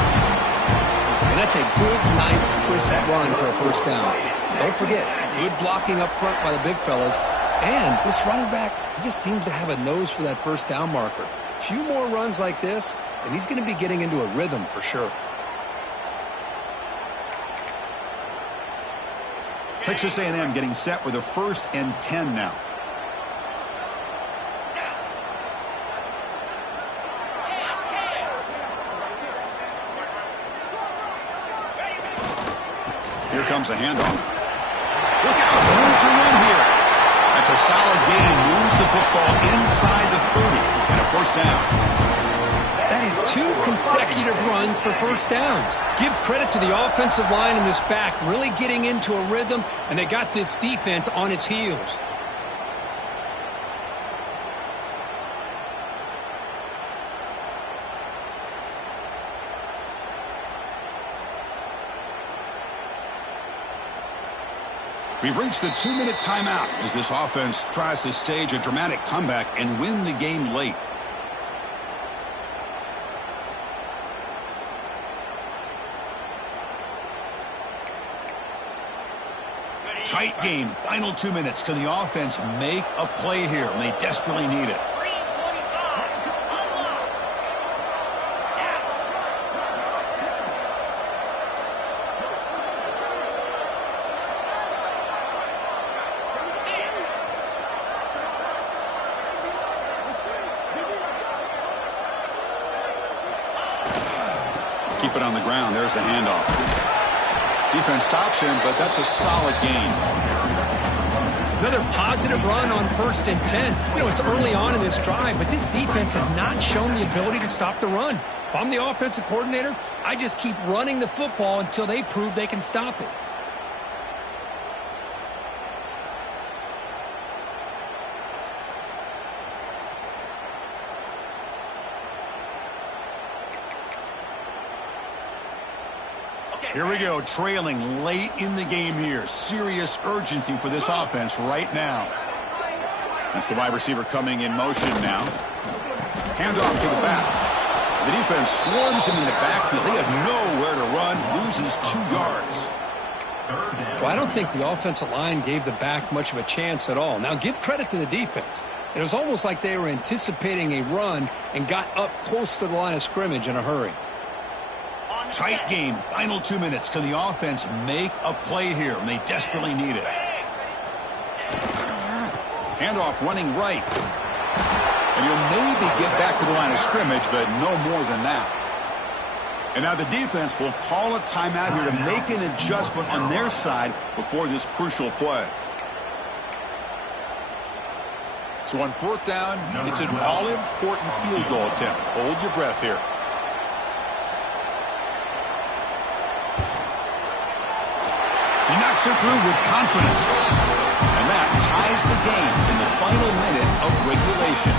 And that's a good, nice, crisp run for a first down. Don't forget, good blocking up front by the big fellas. And this running back, he just seems to have a nose for that first down marker. A few more runs like this, and he's going to be getting into a rhythm for sure. Texas A&M getting set with a 1st and 10 now. Here comes a handoff. Look out, room to run here. That's a solid gain. Moves the football inside the 30 and a first down. That is 2 consecutive runs for first downs. Give credit to the offensive line in this back, really getting into a rhythm, and they got this defense on its heels. We've reached the 2-minute timeout as this offense tries to stage a dramatic comeback and win the game late. Tight game. Final 2 minutes. Can the offense make a play here? And they desperately need it. Keep it on the ground. There's the handoff. Defense stops him, but that's a solid gain. Another positive run on 1st and 10. You know, it's early on in this drive, but this defense has not shown the ability to stop the run. If I'm the offensive coordinator, I just keep running the football until they prove they can stop it. Here we go, trailing late in the game here. Serious urgency for this offense right now. That's the wide receiver coming in motion now. Handoff to the back. The defense swarms him in the backfield. They have nowhere to run, loses 2 yards. Well, I don't think the offensive line gave the back much of a chance at all. Now, give credit to the defense. It was almost like they were anticipating a run and got up close to the line of scrimmage in a hurry. Tight game. Final 2 minutes. Can the offense make a play here? And they desperately need it. Handoff running right. And you'll maybe get back to the line of scrimmage, but no more than that. And now the defense will call a timeout here to make an adjustment on their side before this crucial play. So on 4th down, it's an all-important field goal attempt. Hold your breath here. He knocks it through with confidence. And that ties the game in the final minute of regulation.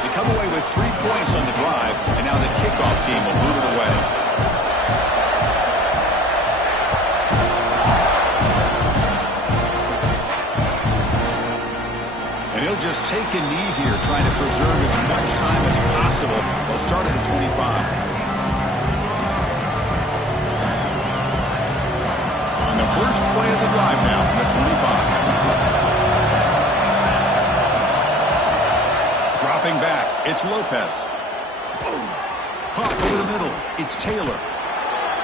They come away with 3 points on the drive, and now the kickoff team will move it away. And he'll just take a knee here, trying to preserve as much time as possible. They'll start at the 25. First play of the drive now from the 25. Dropping back, it's Lopez. Caught over the middle, it's Taylor.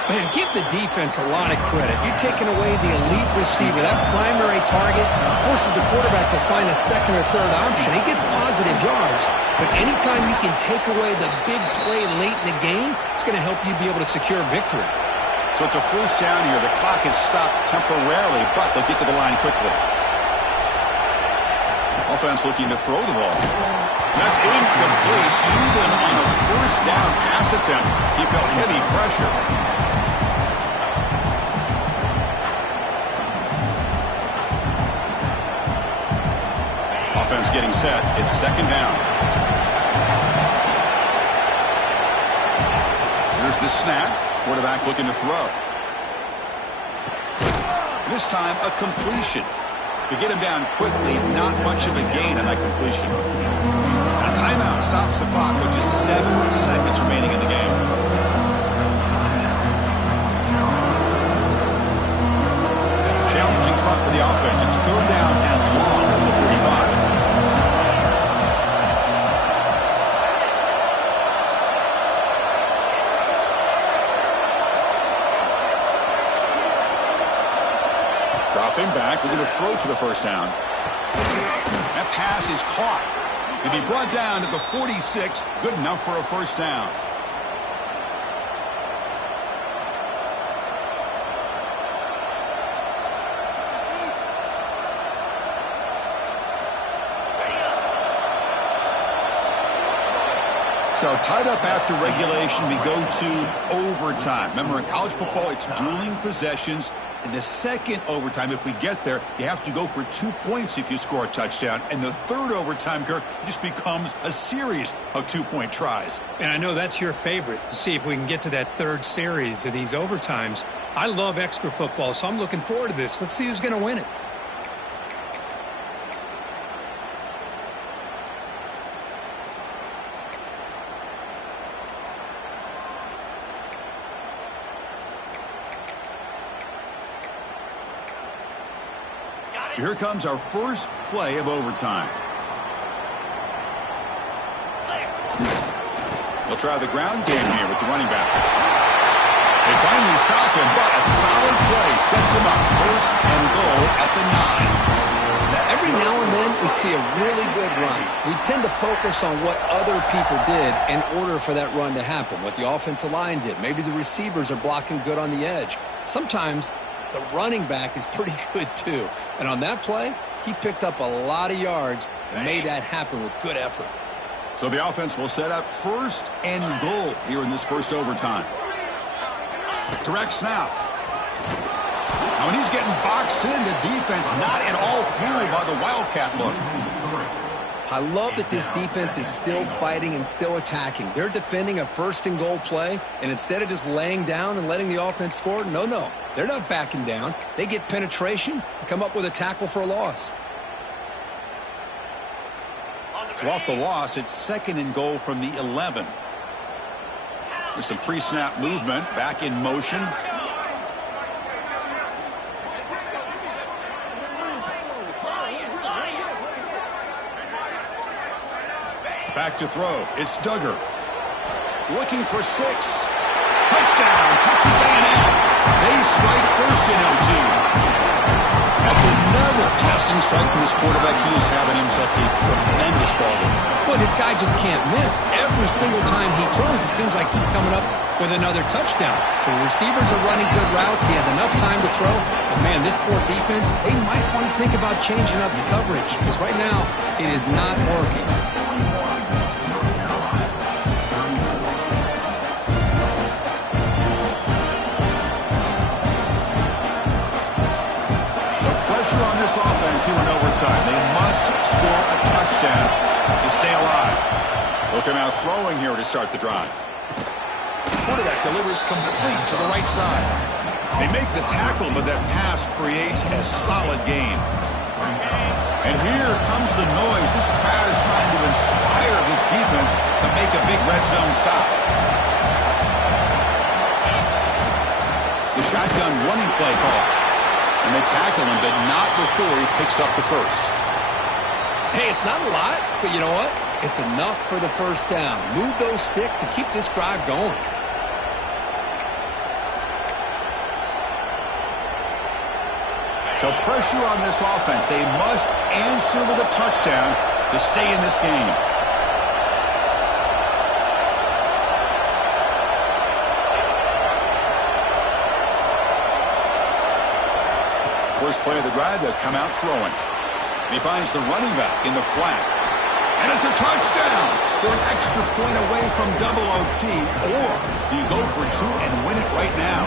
Man, give the defense a lot of credit. You're taking away the elite receiver. That primary target forces the quarterback to find a second or third option. He gets positive yards, but anytime you can take away the big play late in the game, it's going to help you be able to secure victory. So it's a 1st down here. The clock is stopped temporarily, but they'll get to the line quickly. Offense looking to throw the ball. That's incomplete. Even on a 1st down pass attempt, he felt heavy pressure. Offense getting set. It's 2nd down. Here's the snap. Quarterback looking to throw. This time, a completion. To get him down quickly, not much of a gain on that completion. A timeout stops the clock with just 7 seconds remaining in the game. Challenging spot for the offense. It's 3rd down and long from the 45. Dropping back, we're going to throw for the 1st down. That pass is caught. He'll be brought down to the 46, good enough for a 1st down. So tied up after regulation, we go to overtime. Remember, in college football, it's dueling possessions. In the 2nd overtime, if we get there, you have to go for 2 points if you score a touchdown. And the 3rd overtime, Kirk, just becomes a series of 2-point tries. And I know that's your favorite, to see if we can get to that 3rd series of these overtimes. I love extra football, so I'm looking forward to this. Let's see who's going to win it. So here comes our first play of overtime. They'll try the ground game here with the running back. They finally stop him, but a solid play sets him up. First and goal at the 9. Every now and then we see a really good run. We tend to focus on what other people did in order for that run to happen, what the offensive line did. Maybe the receivers are blocking good on the edge. Sometimes the running back is pretty good too. And on that play, he picked up a lot of yards and made that happen with good effort. So the offense will set up first and goal here in this first overtime. Direct snap. Now when he's getting boxed in, the defense not at all fooled by the Wildcat look. I love that this defense is still fighting and still attacking. They're defending a first and goal play, and instead of just laying down and letting the offense score, no. They're not backing down. They get penetration and come up with a tackle for a loss. So off the loss, it's second and goal from the 11. There's some pre-snap movement, back in motion. Back to throw. It's Duggar. Looking for 6. Touchdown, Texas A&M. They strike first in OT. That's another passing strike from this quarterback. He is having himself a tremendous ball game. Well, this guy just can't miss. Every single time he throws, it seems like he's coming up with another touchdown. The receivers are running good routes. He has enough time to throw. But, man, this poor defense, they might want to think about changing up the coverage because right now it is not working. On this offense here in overtime. They must score a touchdown to stay alive. They'll come out throwing here to start the drive. Quarterback delivers complete to the right side. They make the tackle, but that pass creates a solid gain. And here comes the noise. This crowd is trying to inspire this defense to make a big red zone stop. The shotgun running play call. And they tackle him, but not before he picks up the first. Hey, it's not a lot, but you know what? It's enough for the first down. Move those sticks and keep this drive going. So pressure on this offense. They must answer with a touchdown to stay in this game. First play of the drive, they'll come out throwing. He finds the running back in the flat. And it's a touchdown. They're an extra point away from double OT. Or you go for 2 and win it right now.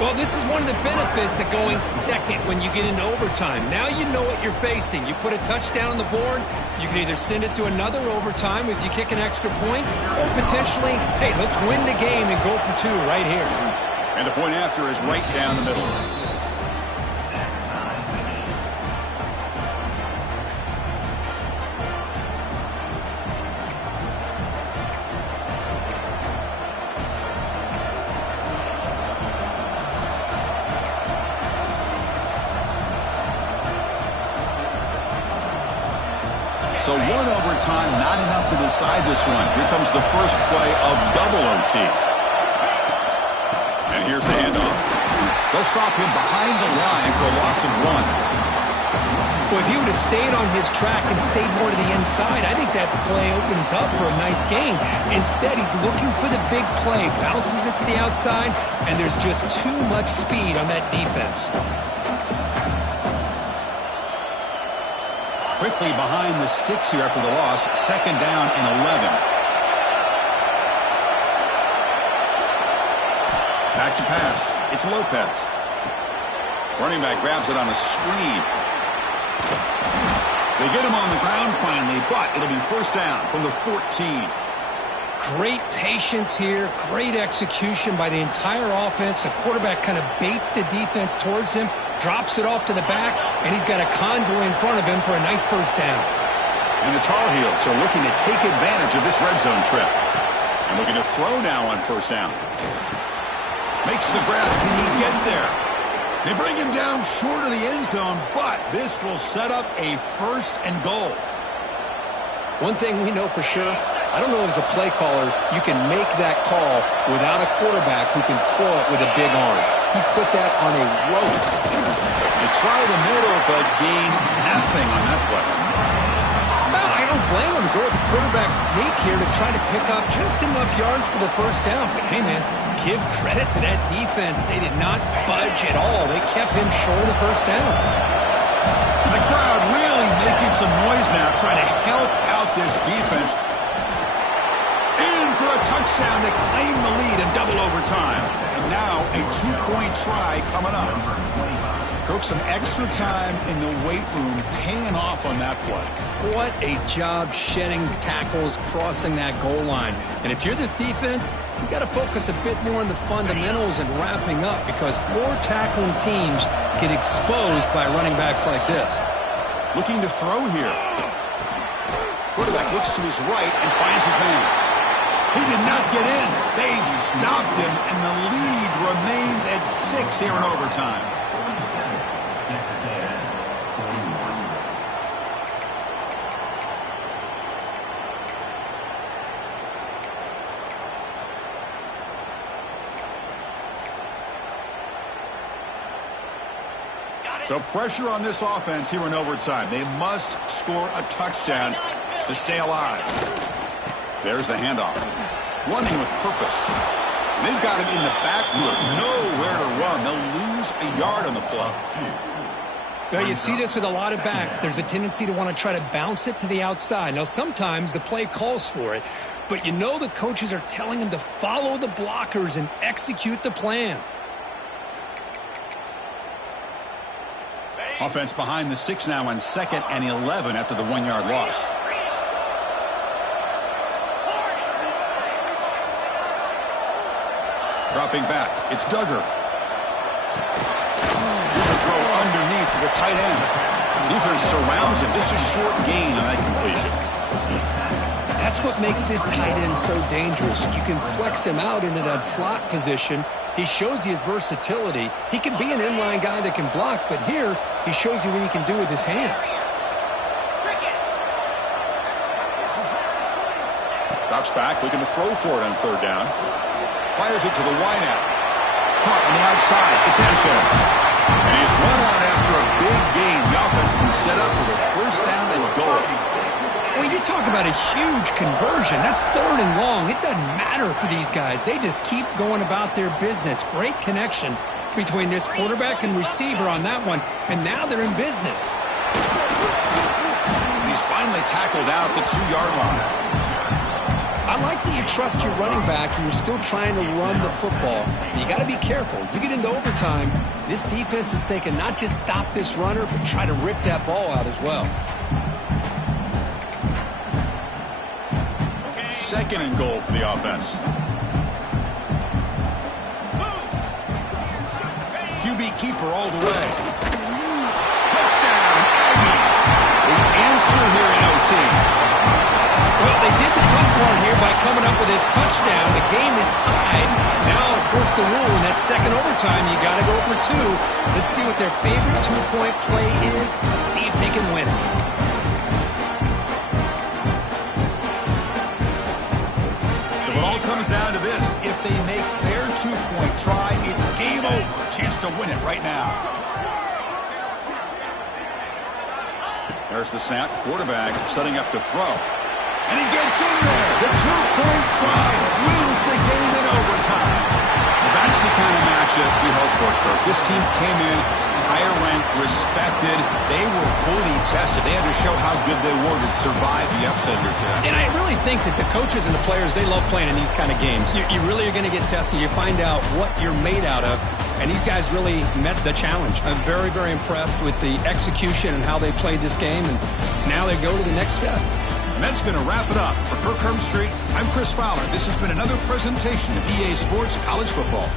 Well, this is one of the benefits of going second when you get into overtime. Now you know what you're facing. You put a touchdown on the board, you can either send it to another overtime if you kick an extra point, or potentially, hey, let's win the game and go for 2 right here. And the point after is right down the middle. So 1 overtime, not enough to decide this one. Here comes the first play of double OT. And here's the handoff. They'll stop him behind the line for a loss of 1. Well, if he would have stayed on his track and stayed more to the inside, I think that play opens up for a nice gain. Instead, he's looking for the big play, bounces it to the outside, and there's just too much speed on that defense. Quickly behind the sticks here after the loss. Second down and 11. Back to pass. It's Lopez. Running back grabs it on a screen. They get him on the ground finally, but it'll be first down from the 14. Great patience here, great execution by the entire offense. The quarterback kind of baits the defense towards him, drops it off to the back, and he's got a convoy in front of him for a nice first down. And the Tar Heels are looking to take advantage of this red zone trip. And looking to throw now on first down. Makes the grab. Can he get there? They bring him down short of the end zone, but this will set up a 1st and goal. One thing we know for sure, I don't know if as a play caller you can make that call without a quarterback who can throw it with a big arm. He put that on a rope. They try the middle, but gain nothing on that play. No, I don't blame him to go with the quarterback sneak here to try to pick up just enough yards for the 1st down. But hey, man, give credit to that defense. They did not budge at all. They kept him short of the 1st down. The crowd really making some noise now, trying to help out this defense. In for a touchdown to claim the lead in double overtime. And now a 2-point try coming up. Took some extra time in the weight room, paying off on that play. What a job shedding tackles, crossing that goal line. And if you're this defense, you've got to focus a bit more on the fundamentals and wrapping up, because poor tackling teams get exposed by running backs like this. Looking to throw here. Quarterback looks to his right and finds his man. He did not get in. They stopped him, and the lead remains at 6 here in overtime. Texas A&M, 41. So pressure on this offense here in overtime. They must score a touchdown to stay alive. There's the handoff. Running with purpose. They've got him in the backfield. Nowhere to run. They'll lose a yard on the play. Well, you see this with a lot of backs. There's a tendency to want to try to bounce it to the outside. Now, sometimes the play calls for it, but you know the coaches are telling them to follow the blockers and execute the plan. Offense behind the 6 now on 2nd and 11 after the 1-yard loss. Dropping back, it's Duggar. Here's a throw underneath to the tight end. Defense surrounds him. Just a short gain on that completion. That's what makes this tight end so dangerous. You can flex him out into that slot position. He shows you his versatility. He can be an inline guy that can block, but here he shows you what he can do with his hands. Drops back, looking to throw for it on 3rd down. Fires it to the wideout. Caught on the outside. It's Sanchez. And he's run out after a big gain. The offense has been set up for the 1st down and goal. Well, you talk about a huge conversion. That's 3rd and long. It doesn't matter for these guys. They just keep going about their business. Great connection between this quarterback and receiver on that one. And now they're in business. And he's finally tackled out at the 2-yard line. I like that you trust your running back and you're still trying to run the football. You got to be careful. You get into overtime, this defense is thinking not just stop this runner, but try to rip that ball out as well. 2nd and goal for the offense. QB keeper all the way. Touchdown, Aggies. The answer here in OT. Well, they did the tough part here by coming up with his touchdown. The game is tied. Now, of course, the rule in that 2nd overtime, you got to go for 2. Let's see what their favorite 2-point play is and see if they can win it. So it all comes down to this. If they make their 2-point try, it's game over. Chance to win it right now. There's the snap. Quarterback setting up to throw. And he gets in there. The 2-point try wins the game in overtime. Well, that's the kind of matchup we hope for, Kirk. This team came in higher ranked, respected. They were fully tested. They had to show how good they were to survive the upset here today. And I really think that the coaches and the players, they love playing in these kind of games. You really are going to get tested. You find out what you're made out of. And these guys really met the challenge. I'm very, very impressed with the execution and how they played this game. And now they go to the next step. And that's going to wrap it up. For Kirk Herbstreit, I'm Chris Fowler. This has been another presentation of EA Sports College Football.